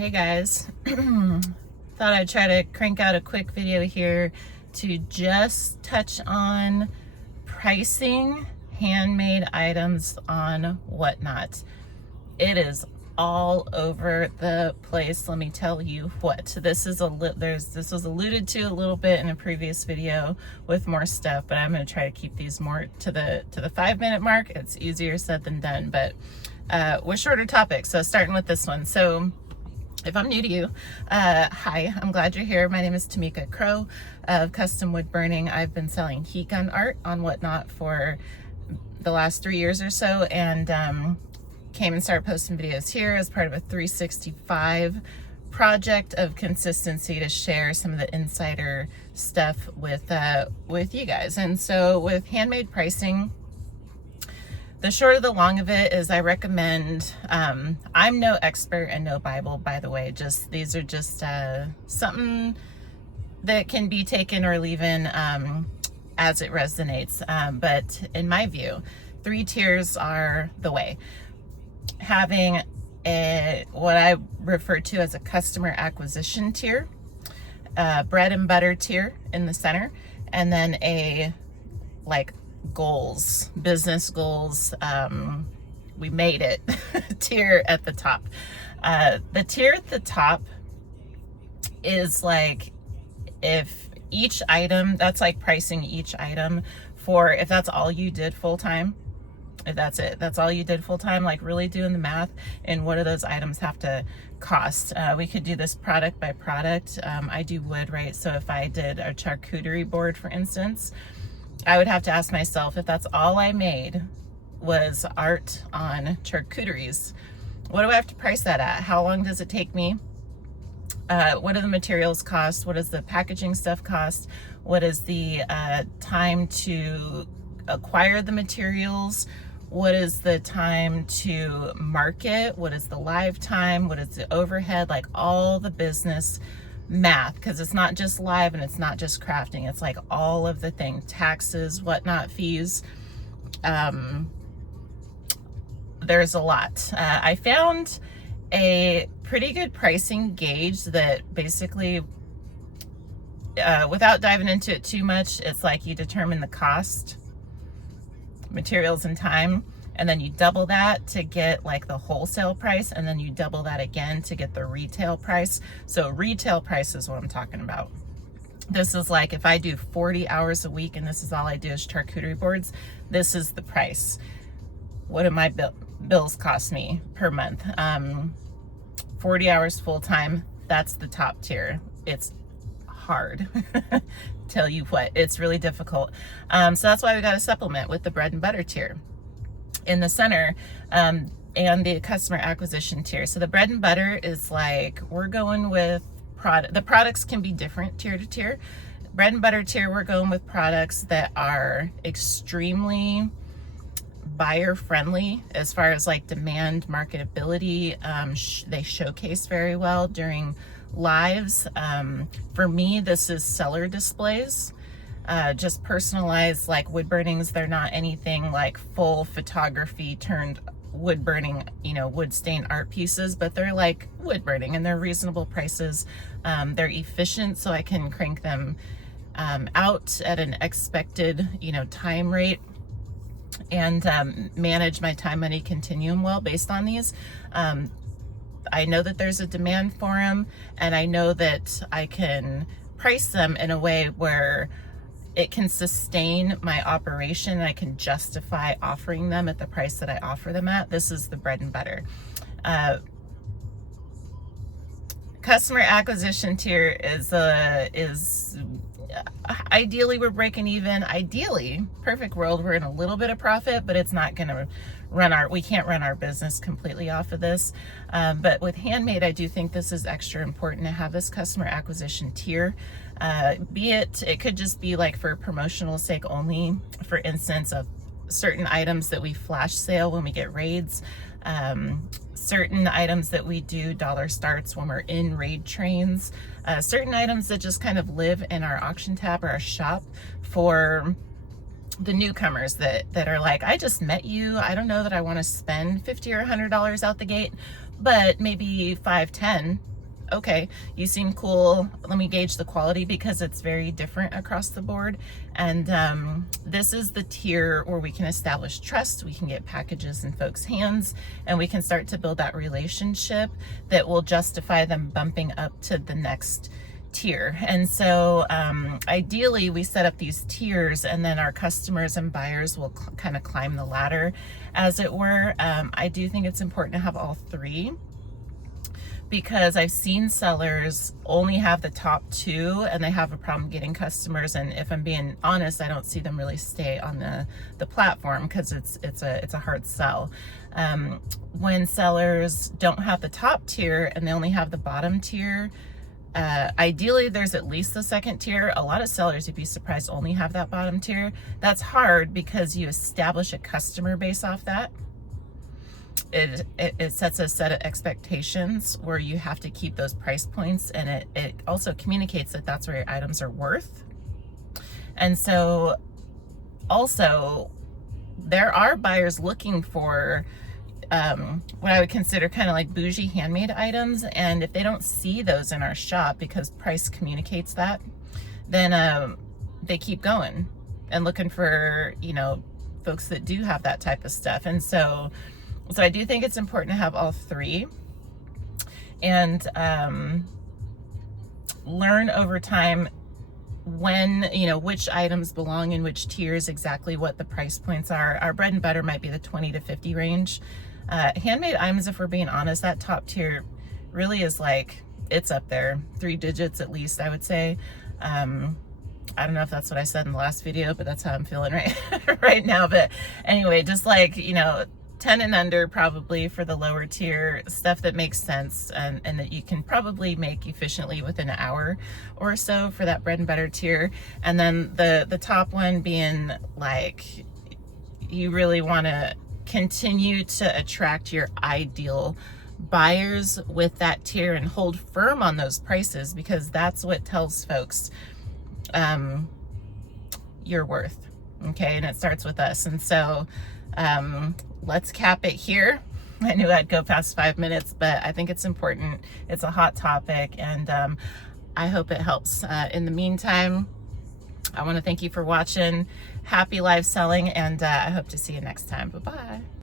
Hey guys, thought I'd try to crank out a quick video here to just touch on pricing handmade items on Whatnot. It is all over the place. Let me tell you what. This was alluded to a little bit in a previous video with more stuff, but I'm going to try to keep these more to the 5-minute mark. It's easier said than done, but with shorter topics. So starting with this one. So if I'm new to you, hi, I'm glad you're here. My name is Tamika Crow of Custom Wood Burning. I've been selling heat gun art on Whatnot for the last 3 years or so, and came and started posting videos here as part of a 365 project of consistency to share some of the insider stuff with you guys. And so with handmade pricing, the short of the long of it is I recommend, I'm no expert and no Bible, by the way, these are just something that can be taken or leaving as it resonates. But in my view, 3 tiers are the way. Having what I refer to as a customer acquisition tier, bread and butter tier in the center, and then a business goals, we made it tier at the top. The tier at the top is like, if each item, that's like pricing each item for, if that's all you did full time, if that's all you did full time, like really doing the math and what do those items have to cost. We could do this product by product. I do wood, right? So if I did a charcuterie board, for instance, I would have to ask myself, if that's all I made was art on charcuteries, what do I have to price that at? How long does it take me? What do the materials cost? What does the packaging stuff cost? What is the time to acquire the materials? What is the time to market? What is the live time? What is the overhead? Like all the business math, because it's not just live and it's not just crafting, it's like all of the things, taxes, whatnot, fees. There's a lot. I found a pretty good pricing gauge that basically, without diving into it too much, it's like you determine the cost, materials, and time, and then you double that to get like the wholesale price, and then you double that again to get the retail price. So retail price is what I'm talking about. This is like if I do 40 hours a week and this is all I do is charcuterie boards, this is the price. What do my bills cost me per month? 40 hours full time, that's the top tier. It's hard. Tell you what, it's really difficult. So that's why we got a supplement with the bread and butter tier in the center, and the customer acquisition tier. So the bread and butter is like, we're going with the products can be different tier to tier. Bread and butter tier, we're going with products that are extremely buyer friendly as far as like demand, marketability. They showcase very well during lives. For me, this is seller displays, just personalized like wood burnings. They're not anything like full photography turned wood burning, wood stain art pieces, but they're like wood burning and they're reasonable prices. They're efficient, so I can crank them out at an expected, time rate, and manage my time money continuum well based on these. I know that there's a demand for them, and I know that I can price them in a way where it can sustain my operation. I can justify offering them at the price that I offer them at. This is the bread and butter. Customer acquisition tier is ideally we're breaking even. Ideally, perfect world, we're in a little bit of profit, but it's not going to we can't run our business completely off of this. But with handmade, I do think this is extra important to have this customer acquisition tier. It could just be like for promotional sake only, for instance, of certain items that we flash sale when we get raids, certain items that we do dollar starts when we're in raid trains, certain items that just kind of live in our auction tab or our shop for the newcomers that are like, I just met you, I don't know that I want to spend $50 or $100 out the gate, but maybe 5, 10 okay, you seem cool, let me gauge the quality, because it's very different across the board. And this is the tier where we can establish trust, we can get packages in folks' hands, and we can start to build that relationship that will justify them bumping up to the next tier. And so ideally we set up these tiers, and then our customers and buyers will kind of climb the ladder, as it were. I do think it's important to have all three, because I've seen sellers only have the top two and they have a problem getting customers. And if I'm being honest, I don't see them really stay on the platform, because it's a hard sell. When sellers don't have the top tier and they only have the bottom tier, ideally there's at least the second tier. A lot of sellers, you'd be surprised, only have that bottom tier. That's hard because you establish a customer base off that. It sets a set of expectations where you have to keep those price points, and it also communicates that that's where your items are worth. And so also there are buyers looking for what I would consider kind of like bougie handmade items, and if they don't see those in our shop because price communicates that, then they keep going and looking for, you know, folks that do have that type of stuff. And so I do think it's important to have all three, and learn over time when, you know, which items belong in which tiers, exactly what the price points are. Our bread and butter might be the 20 to 50 range. Handmade items, if we're being honest, that top tier really is like, it's up there, 3 digits at least, I would say. I don't know if that's what I said in the last video, but that's how I'm feeling right now. But anyway, just like, you know, 10 and under probably for the lower tier, stuff that makes sense and that you can probably make efficiently within an hour or so for that bread and butter tier. And then the top one being like, you really want to continue to attract your ideal buyers with that tier and hold firm on those prices, because that's what tells folks your worth. Okay, and it starts with us. And so let's cap it here. I knew I'd go past 5 minutes, but I think it's important. It's a hot topic, and I hope it helps. In the meantime, I want to thank you for watching. Happy live selling, and I hope to see you next time. Bye-bye.